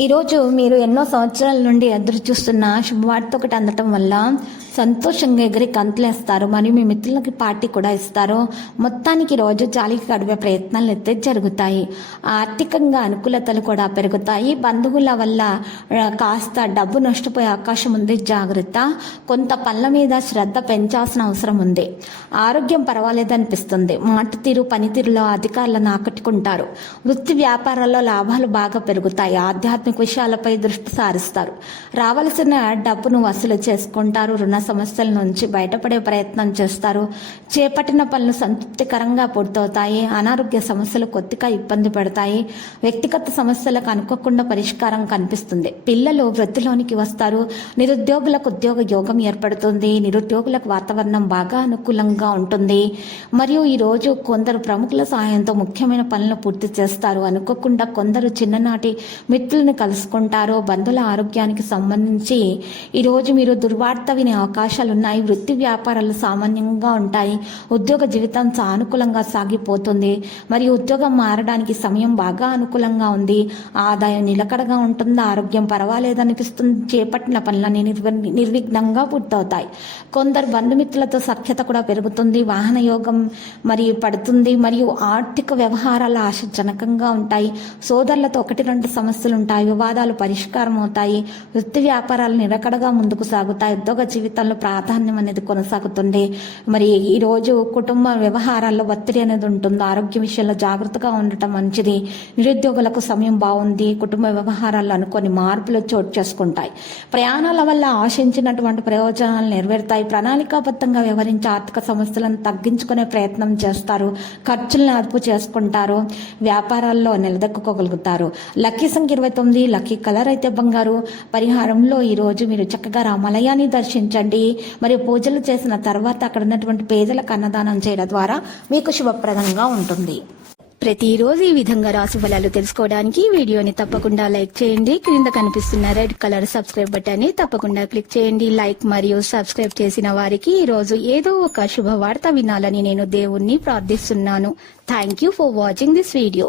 ఈరోజు మీరు ఎన్నో సంవత్సరాల నుండి ఎదురు చూస్తున్న శుభవార్త ఒకటి అందటం వల్ల సంతోషంగా ఎగిరి కంతులేస్తారు. మరియు మీ మిత్రులకి పార్టీ కూడా ఇస్తారు. మొత్తానికి రోజు జాలికి గడిపే ప్రయత్నాలు అయితే జరుగుతాయి. ఆర్థికంగా అనుకూలతలు కూడా పెరుగుతాయి. బంధువుల వల్ల కాస్త డబ్బు నష్టపోయే అవకాశం ఉంది. జాగ్రత్త. కొంత పనుల మీద శ్రద్ధ పెంచాల్సిన అవసరం ఉంది. ఆరోగ్యం పర్వాలేదనిపిస్తుంది మాట తీరు పనితీరులో అధికారులను ఆకట్టుకుంటారు. వృత్తి వ్యాపారాల్లో లాభాలు బాగా పెరుగుతాయి. ఆధ్యాత్మిక విషయాలపై దృష్టి సారిస్తారు. రావలసిన డబ్బును వసూలు చేసుకుంటారు. రుణ సమస్యల నుంచి బయటపడే ప్రయత్నం చేస్తారు. చేపట్టిన పనులు సంతృప్తికరంగా పూర్తవుతాయి. అనారోగ్య సమస్యలు కొద్దిగా ఇబ్బంది పెడతాయి. వ్యక్తిగత సమస్యలకు అనుకోకుండా పరిష్కారం కనిపిస్తుంది. పిల్లలు వృత్తిలోనికి వస్తారు. నిరుద్యోగులకు ఉద్యోగ యోగం ఏర్పడుతుంది. నిరుద్యోగులకు వాతావరణం బాగా అనుకూలంగా ఉంటుంది. మరియు ఈరోజు కొందరు ప్రముఖుల సహాయంతో ముఖ్యమైన పనులను పూర్తి చేస్తారు. అనుకోకుండా కొందరు చిన్ననాటి మిత్రులను కలుసుకుంటారో బంధువుల ఆరోగ్యానికి సంబంధించి ఈరోజు మీరు దుర్వార్త వినే అవకాశాలు ఉన్నాయి వృత్తి వ్యాపారాలు సామాన్యంగా ఉంటాయి. ఉద్యోగ జీవితం సానుకూలంగా సాగిపోతుంది. మరియు ఉద్యోగం మారడానికి సమయం బాగా అనుకూలంగా ఉంది. ఆదాయం నిలకడగా ఉంటుంది? ఆరోగ్యం పర్వాలేదనిపిస్తుంది. చేపట్టిన పనులన్నీ నిర్వ నిర్విఘ్నంగా పూర్తవుతాయి. కొందరు బంధుమిత్రులతో సఖ్యత కూడా పెరుగుతుంది. వాహన యోగం మరియు పడుతుంది. మరియు ఆర్థిక వ్యవహారాలు ఆశాజనకంగా ఉంటాయి. సోదరులతో ఒకటి రెండు సమస్యలు ఉంటాయి వివాదాలు పరిష్కారం అవుతాయి వృత్తి వ్యాపారాలు నిరకడగా ముందుకు సాగుతాయి ఉద్యోగ జీవితంలో ప్రాధాన్యం అనేది కొనసాగుతుంది. మరి ఈరోజు కుటుంబ వ్యవహారాల్లో ఒత్తిడి అనేది ఉంటుంది ఆరోగ్య విషయంలో జాగ్రత్తగా ఉండటం మంచిది. నిరుద్యోగులకు సమయం బాగుంది కుటుంబ వ్యవహారాల్లో అనుకొని మార్పులు చోటు చేసుకుంటాయి. ప్రయాణాల వల్ల ఆశించినటువంటి ప్రయోజనాలు నెరవేరుతాయి. ప్రణాళికాబద్ధంగా వ్యవహరించి ఆర్థిక సమస్యలను తగ్గించుకునే ప్రయత్నం చేస్తారు. ఖర్చులను అదుపు చేసుకుంటారు. వ్యాపారాల్లో నిలదొక్కుకోగలుగుతారు. లక్కీ సంఖ్య ఇరవై తొమ్మిది లక్కీ కలర్ అయితే బంగారు. పరిహారంలో ఈరోజు మీరు చక్కగా రామాలయాన్ని దర్శించండి. మరియు పూజలు చేసిన తర్వాత అక్కడ ఉన్నటువంటి పేదలకు అన్నదానం చేయడం ద్వారా మీకు శుభప్రదంగా ఉంటుంది. ప్రతిరోజు ఈ విధంగా రాశి ఫలాలు తెలుసుకోవడానికి వీడియోని తప్పకుండా లైక్ చేయండి. క్రింద కనిపిస్తున్న రెడ్ కలర్ సబ్స్క్రైబ్ బటన్ని తప్పకుండా క్లిక్ చేయండి. లైక్ మరియు సబ్స్క్రైబ్ చేసిన వారికి ఈ రోజు ఏదో ఒక శుభవార్త వినాలని నేను దేవుణ్ణి ప్రార్థిస్తున్నాను. Thank you for watching this video